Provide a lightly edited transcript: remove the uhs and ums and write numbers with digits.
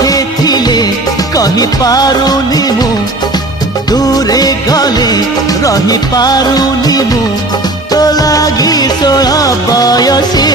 पाखे थिले कहि पारुनी मु दूरे गले रही पारुनी मु तो लागी 16 बयसी